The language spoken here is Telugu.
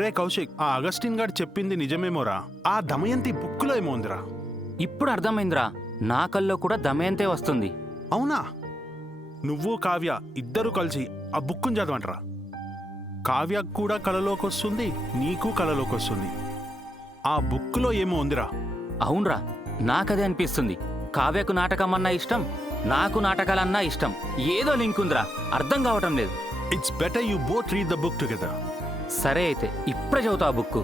రే కౌశిక్, ఆ అగస్టిన్ గారు చెప్పింది నిజమేమోరా. ఆ దమయంతి బుక్కులో ఏమో ఉందిరా. ఇప్పుడు అర్థమైందిరా, నా కల్లో కూడా దమయంతే వస్తుంది. అవునా? నువ్వు కావ్య ఇద్దరు కలిసి ఆ బుక్కుని చదవంటరా. కావ్య కూడా కలలోకి వస్తుంది, నీకు కలలోకి వస్తుంది. ఆ బుక్కులో ఏమో ఉందిరా. అవునరా, నాకదే అనిపిస్తుంది. కావ్యకు నాటకం అన్నా ఇష్టం, నాకు నాటకాలన్నా ఇష్టం. ఏదో లింక్ ఉందిరా, అర్థం కావటం లేదు. It's better you both read the book together. సరే అయితే ఇప్పుడే చదువుతా ఆ బుక్కు.